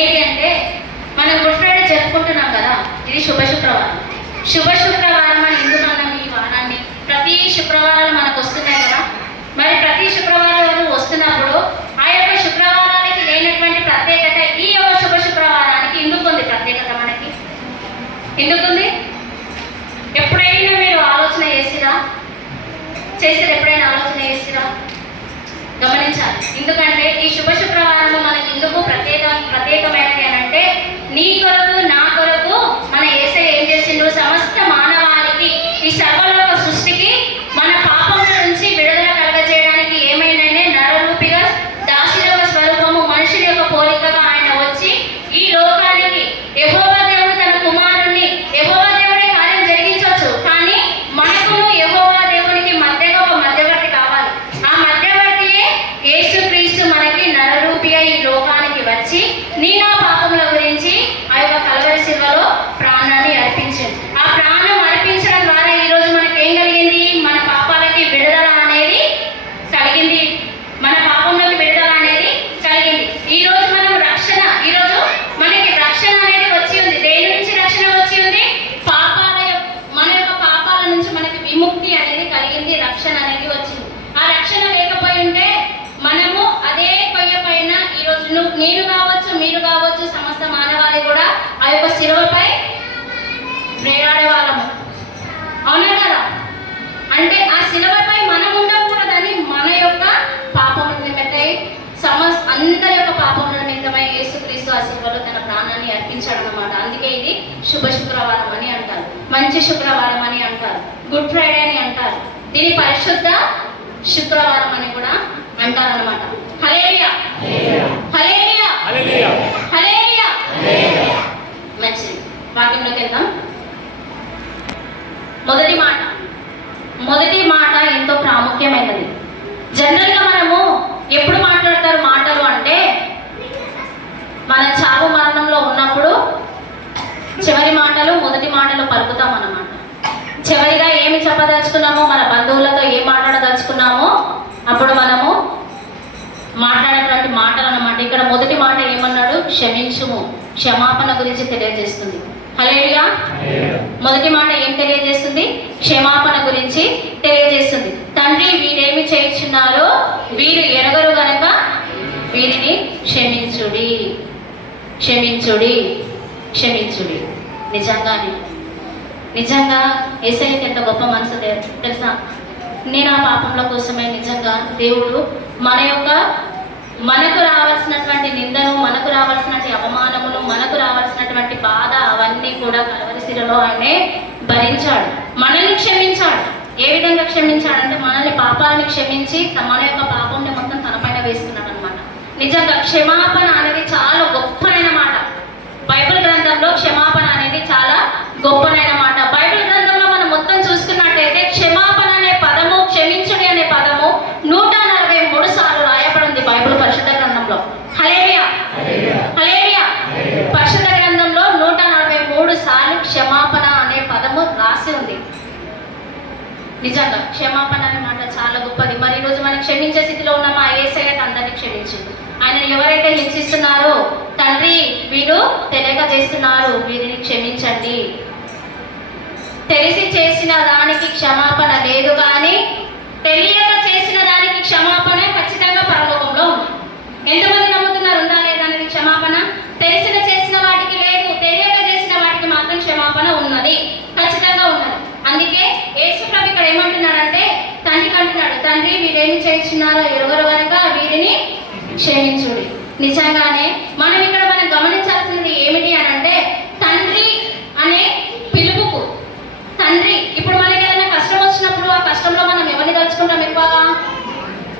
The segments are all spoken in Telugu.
ఏంటి అంటే మనం గుడ్ ఫ్రైడే జరుపుకుంటున్నాం కదా, ఇది శుభ శుక్రవారం. శుభ శుక్రవారం అని ఎందుకు అన్నాం ఈ వారాన్ని? ప్రతి శుక్రవారాలు మనకు వస్తున్నాయి కదా, మరి ప్రతి శుక్రవారం వస్తున్నప్పుడు ఆ యొక్క శుక్రవారానికి లేనటువంటి ప్రత్యేకత ఈ యొక్క శుభ శుక్రవారానికి ఎందుకు ఉంది ప్రత్యేకత? మనకి ఎందుకుంది? ఎప్పుడైనా మీరు ఆలోచన చేసిరా? ఎప్పుడైనా ఆలోచన చేసిరా? గమనించాలి. ఎందుకంటే ఈ శుభ శుక్రవారం మనకి ఎందుకు ప్రత్యేకమైనది అని అంటే, నీ కొరకు నా కొరకు మన యేసయ్య ఏం చేసిండు? సమస్త మానవాళికి, ఈ సర్వలోక సృష్టికి మన పాపముల నుంచి విడుదల కలగజేయడానికి ఏమైనా నరరూపిగా దాసుల స్వరూపము మనుషుల యొక్క పోలికగా ఆయన వచ్చి ఈ లోకానికి యెహోవా దేవుడు తన కుమారుణ్ణి, యెహోవా దేవుడే కార్యం జరిగించవచ్చు, కానీ మనకును యెహోవా దేవునికి మధ్యగా ఒక మధ్యవర్తి కావాలి. ఆ మధ్యవర్తియే యేసుక్రీస్తు మనకి నరరూపిగా ఈ లోకానికి వచ్చి నీ నా పాపముల గురించి ఆ యొక్క కల్వరి శిలువలో ప్రాణాన్ని అర్పించింది. ఆ ప్రాణం అర్పించడం ద్వారా ఈరోజు మనకి ఏం కలిగింది? మన పాపాలకి విడుదల అనేది కలిగింది. మన పాపంలోకి విడుదల అనేది కలిగింది. ఈరోజు మనం రక్షణ, ఈరోజు మనకి రక్షణ అనేది వచ్చి ఉంది. దేని నుంచి రక్షణ వచ్చి ఉంది? మన యొక్క పాపాల నుంచి మనకి విముక్తి అనేది కలిగింది, రక్షణ అనేది వచ్చింది. ఆ రక్షణ లేకపోయి ఉంటే మనము అదే కొయ్య పైన ఈరోజు నేను కావచ్చు, మీరు కావచ్చు, సమస్త మానవాళి కూడా ఆ యొక్క శిలువపై వేలాడే వాళ్ళము. అవునా కదా? అంటే ఆ శిలువపై మనం ఉండకూడదని మన యొక్క పాపముల నిమిత్తమై అందరి యొక్క పాపముల నిమిత్తమై యేసుక్రీస్తు ఆ శిలువలో తన ప్రాణాన్ని అర్పించాడు అన్నమాట. అందుకే ఇది శుభ శుక్రవారం అని అంటారు, మంచి శుక్రవారం అని అంటారు, గుడ్ ఫ్రైడే అని అంటారు, దీని పరిశుద్ధ శుక్రవారం అని కూడా అంటారు అన్నమాట. హల్లెలూయా, హల్లెలూయా, హల్లెలూయా. మంచిది, వాక్యంలోకి వెళ్దాం. మొదటి మాట ఎంతో ప్రాముఖ్యమైనది. జనరల్గా మనము ఎప్పుడు మాట్లాడతారు మాటలు అంటే, మన చావు మరణంలో ఉన్నప్పుడు చివరి మాటలు, మొదటి మాటలు పలుకుతాం అన్నమాట. చివరిగా ఏమి చెప్పదలుచుకున్నామో, మన బంధువులతో ఏం మాట్లాడదలుచుకున్నామో అప్పుడు మనము మాట్లాడేటువంటి మాటలు అన్నమాట. ఇక్కడ మొదటి మాట ఏమన్నాడు? క్షమించుము, క్షమాపణ గురించి తెలియజేస్తుంది. హల్లెలూయా. మొదటి మాట ఏం తెలియజేస్తుంది? క్షమాపణ గురించి తెలియజేస్తుంది. తండ్రి, వీరేమి చేయుచున్నారో వీరు ఎరగరు గనక వీరిని క్షమించుడి, క్షమించుడి, క్షమించుడి. నిజంగా యేసయ్యకి ఎంత గొప్ప మనసు తెలుసా? నేను ఆ పాపంల కోసమే నిజంగా దేవుడు మనకు రావాల్సినటువంటి నిందను, మనకు రావాల్సినటువంటి అవమానమును, మనకు రావాల్సినటువంటి బాధ అవన్నీ కూడా కల్వరి శిలువలో ఆయనే భరించాడు, మనల్ని క్షమించాడు. ఏ విధంగా క్షమించాడంటే, మనల్ని పాపాలని క్షమించి మన యొక్క పాపంని మొత్తం తనపైన వేసుకున్నాడు అనమాట. నిజంగా క్షమాపణ అనేది చాలా గొప్పనైన మాట. బైబిల్ గ్రంథంలో క్షమాపణ అనేది చాలా గొప్పనైన మాట. బైబిల్ గ్రంథంలో మనం మొత్తం చూసుకున్నట్టయితే క్షమాపణ అనే పదము, క్షమించుడి అనే పదము 143 సార్లు రాయబడింది బైబిల్ పరిశుద్ధ గ్రంథంలో. హల్లెలూయా, హల్లెలూయా. పరిశుద్ధ గ్రంథంలో 143 సార్లు క్షమాపణ అనే పదము రాసి ఉంది. నిజంగా క్షమాపణ అనే మాట చాలా గొప్పది. మరి ఈరోజు మనం క్షమించే స్థితిలో ఉన్నామా? యేసయ్య అందరినీ క్షమించింది. ఆయన ఎవరైతే హింసిస్తున్నారో, తండ్రి వీరు తెలియక చేస్తున్నారు, వీరిని క్షమించండి. తెలిసి చేసిన దానికి క్షమాపణ లేదు, కానీ తెలియక చేసిన దానికి క్షమాపణ ఖచ్చితంగా పరలోకంలో ఉంది. ఎంతమంది నమ్ముతున్నారు? ఉందా లేదా అనేది క్షమాపణ? తెలిసిన చేసిన వాటికి లేదు, తెలియక చేసిన వాటికి మాత్రం క్షమాపణ ఉన్నది, ఖచ్చితంగా ఉన్నది. అందుకే యేసు ప్రభు ఇక్కడ ఏమంటున్నారంటే, తండ్రికి అంటున్నాడు, తండ్రి వీరేమి చేస్తున్నారో ఎరుగరు కనుక వీరిని క్షమించుడి. నిజంగానే మనం గమనించాల్సినది ఏమిటి అని అంటే, తండ్రి అనే పిలుపుకు, తండ్రి ఇప్పుడు మనకి ఏదైనా కష్టం వచ్చినప్పుడు ఆ కష్టంలో మనం ఎవరిని తలుచుకుంటాం? ఎక్కువగా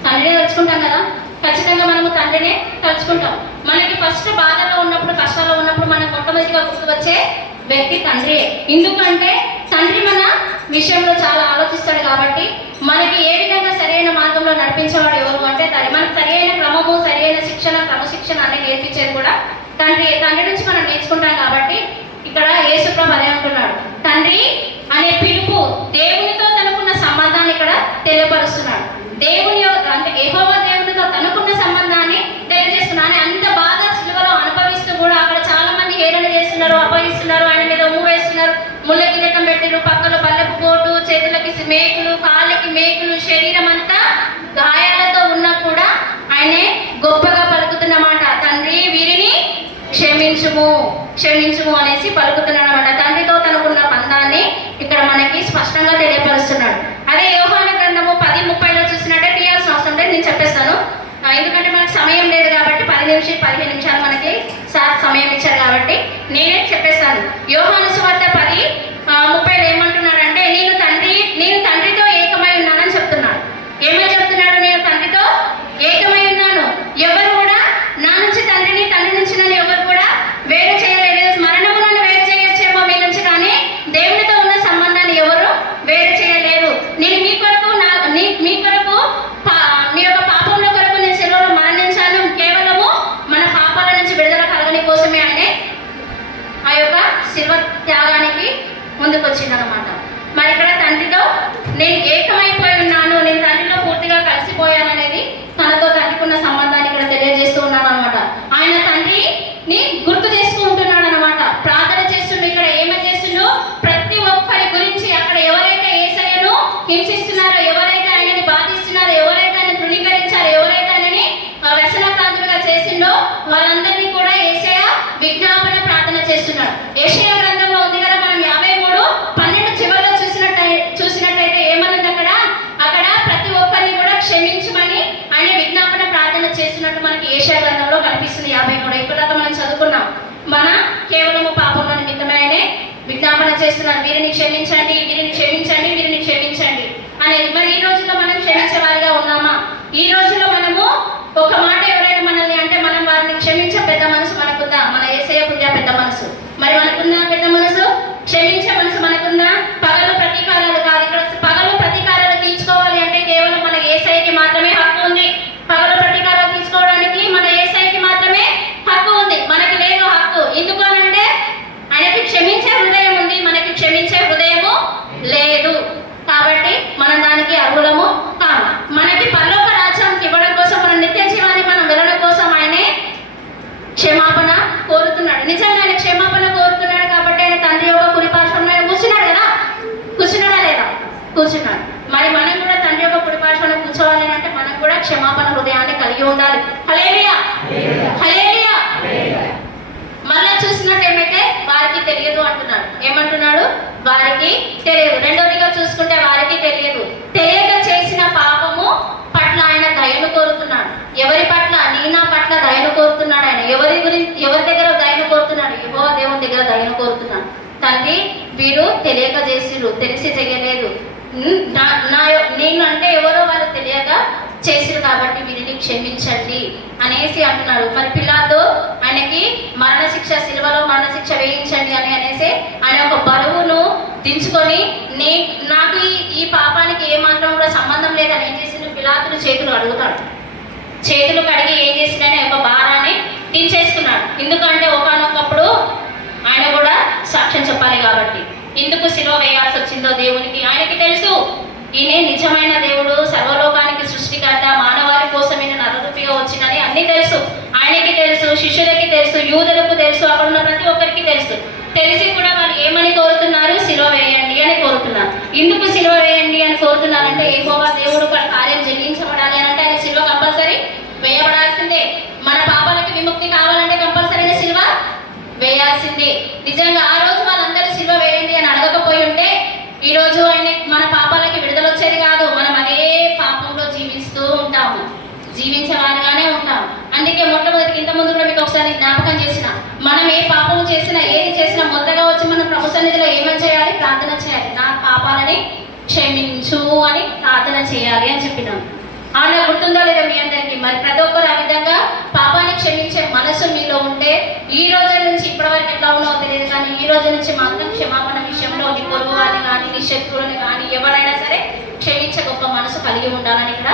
తండ్రిని తలుచుకుంటాం కదా. ఖచ్చితంగా మనము తండ్రినే తలుచుకుంటాం. మనకి ఫస్ట్ బాధలో ఉన్నప్పుడు, కష్టాల్లో ఉన్నప్పుడు మనకు మొట్టమొదటిగా గుర్తుకొచ్చే వ్యక్తి తండ్రియే. ఎందుకంటే తండ్రి మన విషయంలో చాలా ఆలోచిస్తాడు కాబట్టి, మనకి ఏ విధంగా సరైన మార్గంలో నడిపించేవాడు ఎవరు అంటే తండ్రి. మనకు సరైన క్రమము, సరైన శిక్షణ, క్రమశిక్షణ అనేది నేర్పించేది కూడా తండ్రి. తండ్రి నుంచి మనం నేర్చుకుంటాం కాబట్టి ఇక్కడ యేసు ప్రభు అదే అంటున్నాడు, తండ్రి అనే పిలుపు దేవునితో తనకున్న సంబంధాన్ని ఇక్కడ తెలియపరుస్తున్నాడు. దేవుని అంటే యెహోవా దేవునితో తనకున్న సంబంధాన్ని తెలియజేస్తున్నాడు. అంత బాధ సిలువలో అనుభవిస్తూ కూడా మేకులు, కాళ్ళకి మేకులు, శరీరం అంతా గాయాలతో ఉన్నా కూడా ఆయనే గొప్పగా పలుకుతున్న మాట, తండ్రి వీరిని క్షమించుము క్షమించుము అనేసి పలుకుతున్నాడు అనమాట. తండ్రితో తనకున్న బంధాన్ని ఇక్కడ మనకి స్పష్టంగా తెలియపరుస్తున్నాడు. అదే యోహాను గ్రంథము 10:30లో చూసినట్టే తీయాల్సిన అవసరం లేదు, నేను చెప్పేస్తాను. ఎందుకంటే మనకు సమయం లేదు కాబట్టి 15 నిమిషాలు మనకి సార్ సమయం ఇచ్చారు కాబట్టి నేనే చెప్పేస్తాను. యోహాను సువార్త 10:30 ఏమంటున్నాడంటే నేను తండ్రితో ఏకమై ఉన్నానని చెప్తున్నాడు. ఏమని చెప్తున్నాడు? నేను తండ్రితో ఏకమై ఉన్నాను, ఎవరు కూడా నా నుంచి తండ్రిని, తండ్రి నుంచి నన్ను ఎవరు కూడా వేరు చేయలేదు. మరణము నన్ను వేరు చేయొచ్చేమో మీ నుంచి, కానీ దేవునితో ఉన్న సంబంధాన్ని ఎవరు వేరు చేయలేరు. నేను మీ కొరకు మీ యొక్క పాపంలో కొరకు నేను శిలువలో మరణించాను. కేవలము మన పాపాల నుంచి విడుదల కలగని కోసమే ఆయనే ఆ యొక్క శిల్వ త్యాగానికి ముందుకు వచ్చిందనమాట. మరి ఇక్కడ తండ్రితో నేను ఏకమైపోయి ఉన్నాను, నేను తండ్రిలో పూర్తిగా కలిసిపోయాననేది తనతో తండ్రికున్న సంబంధాన్ని ఇక్కడ తెలియజేస్తూ ఉన్నాను అనమాట. ఆయన తండ్రిని గుర్తు చేసుకుంటున్నాడు అనమాట. ప్రార్థన చేస్తుండే ఇక్కడ ఏమని చేస్తుండో ప్రతి ఒక్కరి గురించి, అక్కడ ఎవరైతే యేసయ్యను హింసిస్తున్నారో, ఎవరైతే ఆయనని బాధిస్తున్నారో, ఎవరైతే ఆయన తృణీకరించారో, ఎవరైతే ఆయనని వ్యసనక్రాంతులుగా చేసిండో వాళ్ళందరినీ కూడా యేసయ్య విజ్ఞాపన ప్రార్థన చేస్తున్నాడు. యెషయా గ్రంథంలో ఉంది కదా, మనం 53:12 చివరిలో చూసినట్టయితే ఏమన్నది అక్కడ ప్రతి ఒక్కరిని కూడా క్షమించమని ఆయన విజ్ఞాపన ప్రార్థన చేస్తున్నట్టు మనకి యెషయా గ్రంథంలో కనిపిస్తుంది. 53 ఇప్పటిదాకా మనం చదువుకున్నాం. మన కేవలము పాపంలో నిమిత్తమే ఆయనే విజ్ఞాపన చేస్తున్నారు, వీరిని క్షమించండి, వీరిని క్షమించండి, వీరిని క్షమించండి అనేది. మరి ఈ రోజుల్లో మనం క్షమించే వారిగా ఉన్నామా? ఈ రోజుల్లో మనము ఒక మాట ఎవరైనా మనల్ని అంటే మనం వారిని క్షమించే పెద్ద మనసు మనకుందా? మన యేసయ్యకుందా పెద్ద మనసు? మరి మనకుందా పెద్ద మనసు? క్షమించే మనసు మనకుందా? పగలు ప్రతీకారాలు కాదు, ఇక్కడ పగలు ప్రతీకారాలు తీర్చుకోవాలి అంటే కేవలం మన యేసయ్యకి మాత్రమే హక్కు ఉంది. పగలు ప్రతీకారాలు తీర్చుకోవడానికి మన యేసయ్యకి మాత్రమే హక్కు ఉంది, మనకి లేదు హక్కు. ఎందుకు అనంటే ఆయనకి క్షమించే హృదయం ఉంది, మనకి క్షమించే హృదయము లేదు. కాబట్టి మనం దానికి అర్హులము కాదు. మనకి పరలోక రాజ్యానికి ఇవ్వడం కోసం, మన నిత్య జీవాన్ని మనం వెళ్ళడం కోసం ఆయనే క్షమాపణ కోరుతున్నాడు. నిజంగా ఆయన క్షమాపణ కోరుతున్నాడు కాబట్టి ఆయన తండ్రి యొక్క కుడిపార్శ్వంలో ఆయన కూర్చున్నాడు కదా. కూర్చున్నాడా లేదా? కూర్చున్నాడు. మరి మనం కూడా తండ్రి యొక్క కుడిపార్శ్వంలో కూర్చోవాలి అంటే మనం కూడా క్షమాపణ హృదయాన్ని కలిగి ఉండాలి. హల్లెలూయా, హల్లెలూయా. మళ్ళా చూసినట్టు ఏమైతే వారికి తెలియదు అంటున్నాడు. ఏమంటున్నాడు? వారికి తెలియదు. రెండవదిగా చూసుకుంటే వారికి తెలియదు, తెలియక చేసిన పాపము పట్ల ఆయన దయను కోరుతున్నాడు. ఎవరి పట్ల? నా పట్ల దయను కోరుతున్నాడు ఆయన. ఎవరి దగ్గర దయను కోరుతున్నాడు? యెహోవా దేవుని దగ్గర దయను కోరుతున్నాడు. తండ్రి వీరు తెలియక చేసిరు, తెలిసి చేయలేదు, నేను అంటే ఎవరో వాళ్ళు తెలియక చేసిరు కాబట్టి వీరిని క్షమించండి అనేసి అంటున్నాడు. మరి పిలాతు ఆయనకి మరణశిక్ష, సిలువలో మరణశిక్ష వేయించండి అనేసి ఆయన ఒక బరువును దించుకొని నాకు ఈ పాపానికి ఏమాత్రం కూడా సంబంధం లేదని ఏం చేసిన పిలాతులు చేతులు అడుగుతాడు. చేతులు కడిగి ఏం చేసినని ఒక భారాన్ని దించేసుకున్నాడు. ఎందుకంటే ఒకనొకప్పుడు ఆయన కూడా సాక్ష్యం చెప్పాలి కాబట్టి. ఎందుకు సిలువ వేయాల్సి వచ్చిందో దేవునికి ఆయనకి తెలుసు. ఈయనే నిజమైన దేవుడు, సర్వలోకానికి సృష్టికర్త, మానవాళి కోసం ఈయన నరరూపిగా వచ్చినని అన్నీ తెలుసు. ఆయనకి తెలుసు, శిష్యులకి తెలుసు, యూదులకు తెలుసు, అక్కడ ఉన్న ప్రతి ఒక్కరికి తెలుసు. తెలిసి కూడా వాళ్ళు ఏమని కోరుతున్నారు? సిలువ వేయండి అని కోరుతున్నారు. ఎందుకు సిలువ వేయండి అని కోరుతున్నారంటే యెహోవా దేవుడు కార్యం జరిగించబడాలి అని అంటే ఆయన సిలువ కంపల్సరీ వేయబడాల్సిందే. మన పాపాలకి విముక్తి కావాలంటే కంపల్సరీగా సిలువ వేయాల్సిందే. నిజంగా ఆ రోజు వాళ్ళందరూ సిలువ వేయండి అని అడగకపోయి ఉంటే ఈ రోజు ఆయన మన పాపాలకి విడుదల వచ్చేది కాదు. మనం అదే పాపంలో జీవిస్తూ ఉంటాము, జీవించేవారిగానే ఉంటాము. అందుకే మొట్టమొదటి ఇంతకుముందు కూడా మీకు ఒకసారి జ్ఞాపకం చేసిన, మనం ఏ పాపం చేసినా ఏది చేసినా మొదటగా వచ్చి మనం ప్రభు సన్నిధిలో ఏమని చేయాలి? ప్రార్థన చేయాలి. నా పాపాలని క్షమించు అని ప్రార్థన చేయాలి అని చెప్పినాం. ఆయన గుర్తుందో లేదో మీ అందరికీ? మరి ప్రతి ఒక్కరు ఆ విధంగా పాపాన్ని క్షమించే మనసు మీలో ఉంటే ఈ రోజు నుంచి ఇప్పటివరకు ఎట్లా ఉన్నావో తెలియదు, కానీ ఈ రోజు నుంచి మాత్రం క్షమాపణ విషయంలో నీ పొరుగు వారిని కానీ నీ శత్రువులని కానీ ఎవరైనా సరే క్షమించే గొప్ప మనసు కలిగి ఉండాలని ఇక్కడ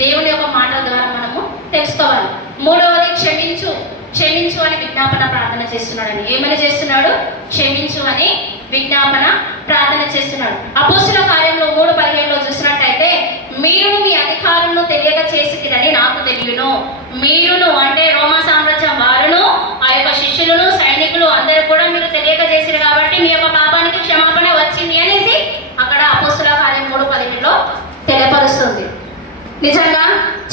దేవుని యొక్క మాటల ద్వారా మనము తెలుసుకోవాలి. మూడవది క్షమించు, క్షమించు అని విజ్ఞాపన ప్రార్థన చేస్తున్నాడని. ఏమని చేస్తున్నాడు? క్షమించు అని విజ్ఞాపన ప్రార్థన చేస్తున్నాడు. అపోస్తుల కార్యంలో 3:17లో చూసినట్టయితే మీరును మీ అధికారులను తెలియక చేసిరని నాకు తెలియను. మీరును అంటే రోమా సామ్రాజ్యం వారును ఆ యొక్క శిష్యులను సైనికులు అందరూ కూడా మీరు తెలియక చేసిరు కాబట్టి మీ యొక్క పాపానికి క్షమాపణ వచ్చింది అనేసి అక్కడ అపోస్తుల కార్యం నిజంగా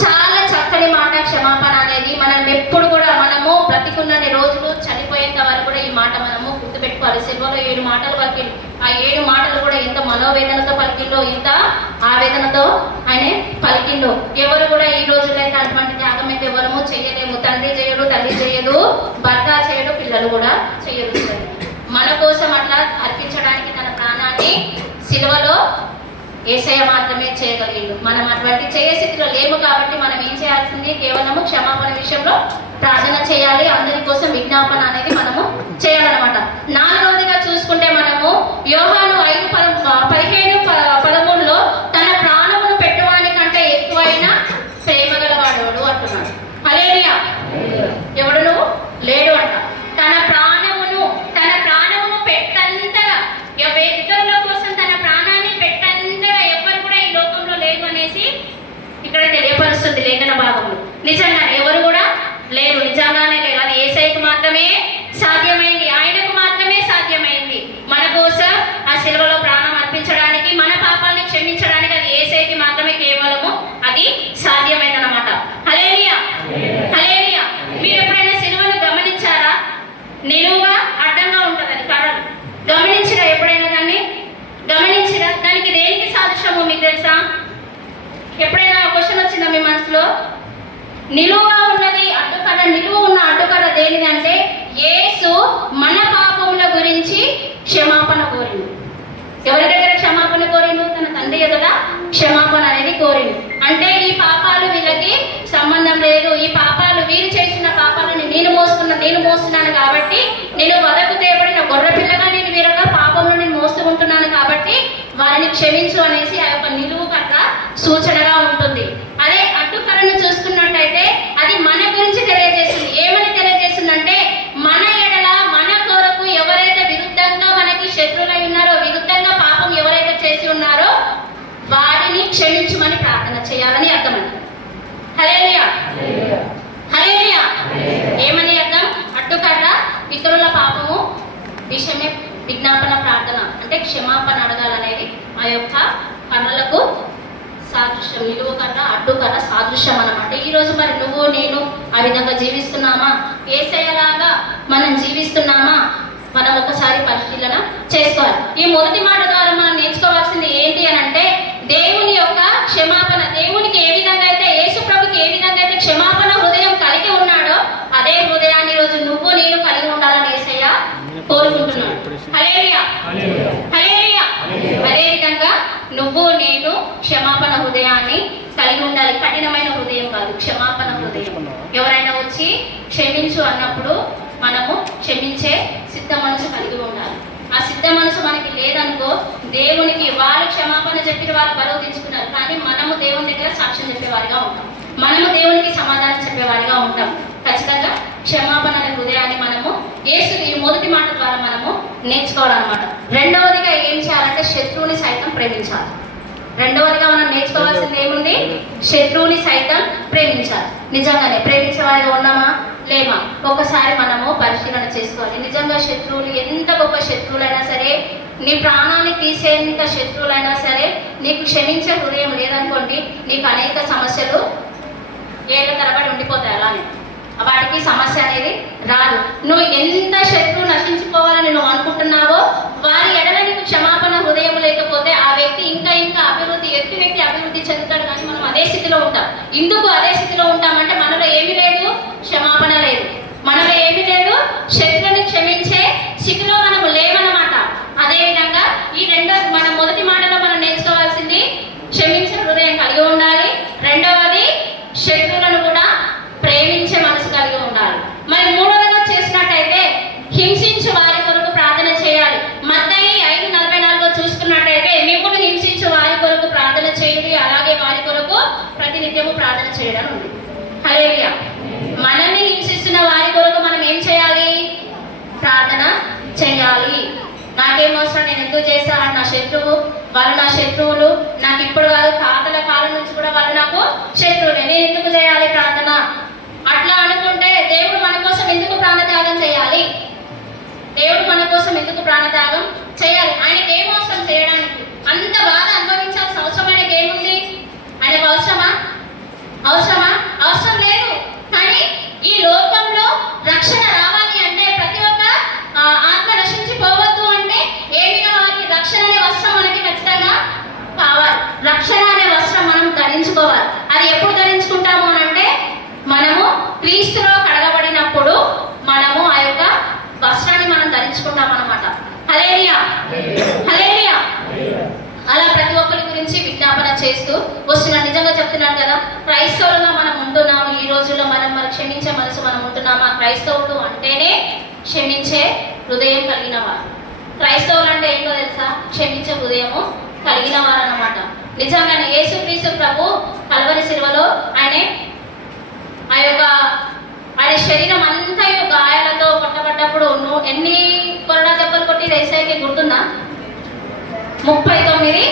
చాలా చక్కని మాట క్షమాపణ అనేది. మనం ఎప్పుడు కూడా మనము బ్రతికున్నన్ని రోజులు చనిపోయేంత వరకు కూడా ఈ మాట మనము గుర్తుపెట్టుకోవాలి. సిల్వలో 7 మాటలు పలికిండు. ఆ 7 మాటలు కూడా ఎంత మనోవేదనతో పలికిండో, ఎంత ఆవేదనతో ఆయన పలికిండో. ఎవరు కూడా ఈ రోజుల్లో అయితే అటువంటి త్యాగం అయితే ఎవరము చేయలేము. తండ్రి చేయడు, తల్లి చేయదు, భర్త చేయడు, పిల్లలు కూడా చేయరు. మన కోసం అట్లా అర్పించడానికి తన ప్రాణాన్ని సిలువలో యేసయ్య మాత్రమే చేయగలిగిండు. మనం అటువంటి చేయ స్థితిలో లేము కాబట్టి మనం ఏం చేయాల్సింది? కేవలము క్షమాపణ విషయంలో ప్రార్థన చేయాలి. అందరి కోసం విజ్ఞాపన అనేది మనము చేయాలన్నమాట. 4వదిగా చూసుకుంటే మనము యోహాను 5:15-13లో తన ప్రాణమును పెట్టువానికంటే ఎక్కువైన ప్రేమ గలవాడెవడు అంటున్నాడు. హల్లెలూయా. ఎవడు నువ్వు? లేడు అంట. తన ప్రాణమును పెట్టంతగా ఇతరుల కోసం తన ప్రాణాన్ని పెట్టంతగా ఎవరు కూడా ఈ లోకంలో లేదు అనేసి ఇక్కడ తెలియపరుస్తుంది లేఖన భాగంలో. నిజంగా ఎవరు కూడా లేరు, నిజంగానే లేరు. అది యేసయ్యకు మాత్రమే సాధ్యమైంది, ఆయనకు మాత్రమే సాధ్యమైంది. మన కోసం ఆ సిలువలో ప్రాణం అర్పించడానికి, మన పాపాన్ని క్షమించడానికి అది యేసయ్యకి మాత్రమే కేవలము అది సాధ్యమైందన్నమాట. హల్లెలూయా, హల్లెలూయా. మీరు ఎప్పుడైనా సిలువను గమనించారా? నిలువుగా అడ్డంగా ఉంటుంది అది కర్రలు. గమనించిరా? ఎప్పుడైనా దాన్ని గమనించిరా? దానికి దేనికి సాదృశ్యమో మీకు తెలుసా? ఎప్పుడైనా క్వశ్చన్ వచ్చిందా మీ మనసులో? నిలువుగా ఉన్నది అడ్డుకర్ర. నిలువు ఉన్న అడ్డుకర్ర దేనిది అంటే యేసు మన పాపముల గురించి క్షమాపణ కోరిండు. ఎవరి దగ్గర క్షమాపణ కోరిండు? తన తండ్రి ఎదుట క్షమాపణ అనేది కోరిండు. అంటే ఈ పాపాలు వీళ్ళకి సంబంధం లేదు, ఈ పాపాలు వీరు చేసిన పాపాలను నేను మోస్తున్నాను కాబట్టి, నేను వదకు తేబడిన గొర్రె పిల్లగా నేను వీరొక పాపంలో నేను మోస్తూ ఉంటున్నాను కాబట్టి వారిని క్షమించు అనేసి ఆ యొక్క నిలువు కర్ర సూచనగా ఉంటుంది. అదే అడ్డుకర్రను చూసుకున్నట్టయితే అది మన గురించి తెలియజేస్తుంది. ఏమని తెలియజేస్తుందంటే మన ఎడల, మన కొరకు ఎవరైతే విరుద్ధంగా మనకి శత్రువులై ఉన్నారో, విరుద్ధంగా పాపం ఎవరైతే చేసి ఉన్నారో వారిని క్షమించమని ప్రార్థన చేయాలని అర్థమండి. హల్లెలూయా, హల్లెలూయా. ఏమని అర్థం? అడ్డుకర్ర ఇతరుల పాపము విషయమే విజ్ఞాపన ప్రార్థన అంటే క్షమాపణ అడగాలనేది ఆ యొక్క కర్రలకు సాదృశ్యం. నిలువు కర్ర, అడ్డుకర్ర సాదృశ్యం అన్నమాట. ఈరోజు మరి నువ్వు నేను ఆ విధంగా జీవిస్తున్నామా? యేసయ్యలాగా మనం జీవిస్తున్నామా? మనం ఒకసారి పరిశీలన చేసుకోవాలి. ఈ మొదటి మాట ద్వారా మనం నేర్చుకోవాల్సింది ఏంటి అని అంటే దేవుని యొక్క క్షమాపణ. దేవునికి ఏ విధంగా అయితే, యేసు ప్రభుకి ఏ విధంగా అయితే క్షమాపణ హృదయం కలిగి ఉన్నాడో అదే హృదయాన్ని ఈరోజు నువ్వు నేను కలిగి ఉండాలని యేసయ్య కోరుకుంటున్నాడు. హల్లెలూయా, హల్లెలూయా. అదే విధంగా నువ్వు నేను క్షమాపణ హృదయాన్ని కలిగి ఉండాలి. కఠినమైన హృదయం కాదు, క్షమాపణ హృదయం. ఎవరైనా వచ్చి క్షమించు అన్నప్పుడు మనము క్షమించే సిద్ధ మనసు కలిగి ఉండాలి. ఆ సిద్ధ మనసు మనకి లేదనుకో, దేవునికి వాళ్ళు క్షమాపణ చెప్పి వాళ్ళు బరువు దించుకున్నారు, కానీ మనము దేవుని దగ్గర సాక్ష్యం చెప్పేవారిగా ఉంటాం, మనము దేవునికి సమాధానం చెప్పేవారిగా ఉంటాం. ఖచ్చితంగా క్షమాపణ అనే హృదయాన్ని మనము యేసు ఈ మొదటి మాట ద్వారా మనము నేర్చుకోవాలన్నమాట. రెండవదిగా ఏం చేయాలంటే శత్రువుని సైతం ప్రేమించాలి. రెండవదిగా మనం నేర్చుకోవాల్సింది ఏముంది? శత్రువుని సైతం ప్రేమించాలి. నిజంగానే ప్రేమించేవారిగా ఉన్నామా లేమా? ఒకసారి మనము పరిశీలన చేసుకోవాలి. నిజంగా శత్రువులు ఎంత గొప్ప శత్రువులైనా సరే, నీ ప్రాణాన్ని తీసేంత శత్రువులైనా సరే, నీకు క్షమించే హృదయం లేదనుకోండి, నీకు అనేక సమస్యలు ఏళ్ళ తరబడి ఉండిపోతాయి. అలానే వాటికి సమస్య అనేది రాదు. నువ్వు ఎంత శత్రువు నశించిపోవాలని నువ్వు అనుకుంటున్నావో వారి ఎడల నీకు క్షమాపణ హృదయం లేకపోతే ఆ వ్యక్తి ఇంకా ఎదుటి వ్యక్తి అభివృద్ధి చెందుతాడు, కానీ మనం అదే స్థితిలో ఉంటాం. ఎందుకు అదే స్థితిలో ఉంటామంటే మనలో ఏమీ లేదు, క్షమాపణ లేదు. మనలో ఏమీ లేదు, శత్రువుని క్షమించే స్థితిలో మనము లేవన్నమాట. అదేవిధంగా ఈ మన మొదటి మాటలో మనం నేర్చుకోవాల్సింది క్షమించే హృదయం కలిగి ఉండాలి. రెండవది శత్రువులను కూడా ప్రేమించే మనసు కలిగి ఉండాలి. మరి మూడవదిగా చేసినట్టయితే హింసించు వారి కొరకు ప్రార్థన చేయాలి. మత్తయి 5:44 చూసుకున్నట్టయితే మిమ్మును హింసించు వారి కొరకు ప్రార్థన చేయండి, అలాగే వారి కొరకు ప్రతినిత్యము ప్రార్థన చేయడం ఉంది. హల్లెలూయా. మనల్ని హింసిస్తున్న వారి కొరకు మనం ఏం చేయాలి? ప్రార్థన చేయాలి. నాకేం అవసరం, నేను ఎందుకు చేస్తాను? నా శత్రువు, వాళ్ళు నా శత్రువులు, నాకు ఇప్పుడు కాదు తాతల కాలం నుంచి కూడా వాళ్ళు నాకు శత్రువులే, నేను ఎందుకు చేయాలి ప్రార్థన? అట్లా అనుకుంటే దేవుడు మన కోసం ఎందుకు ప్రాణత్యాగం చేయాలి? దేవుడు మన కోసం ఎందుకు ప్రాణత్యాగం చేయాలి? ఆయనకి ఏం అవసరం చేయడానికి? అంత బాధ అనుభవించాల్సిన అవసరం ఆయనకి ఏముంది? ఆయనకు అవసరమా? అవసరమా? అవసరం లేదు. కానీ ఈ లోకంలో రక్షణ రావాలి అంటే, ప్రతి ఒక్క ఆత్మ నశించిపోవద్దు అంటే ఏమి కావాలి? రక్షణ అనే వస్త్రం మనకి ఖచ్చితంగా కావాలి. రక్షణ అనే వస్త్రం మనం ధరించుకోవాలి. అది ఎప్పుడు ధరించుకుంటాము అని అంటే, మనము క్రీస్తులో కడగబడినప్పుడు మనము ఆ యొక్క వస్త్రాన్ని మనం ధరించుకుంటాం అన్నమాట. హల్లెలూయా, హల్లెలూయా. అలా ప్రతి ఒక్కరి గురించి విజ్ఞాపన చేస్తూ వస్తున్నాను. నిజంగా చెప్తున్నాను కదా, క్రైస్తవులుగా మనం ఉంటున్నాము. ఈ రోజుల్లో మనం క్షమించే మనసు మనం ఉంటున్నాము. ఆ క్రైస్తవుడు అంటేనే క్షమించే హృదయం కలిగిన వారు. క్రైస్తవులు అంటే ఏంటో తెలుసా? క్షమించే హృదయము కలిగిన వారు అన్నమాట. నిజంగానే యేసుక్రీస్తు ప్రభు కల్వరి శిలువలో ఆయన శరీరం అంతా గాయాలతో కొట్టబడ్డప్పుడు ఎన్ని కొరడా దెబ్బలు కొట్టి యేసయ్యకి గుర్తుందా? 39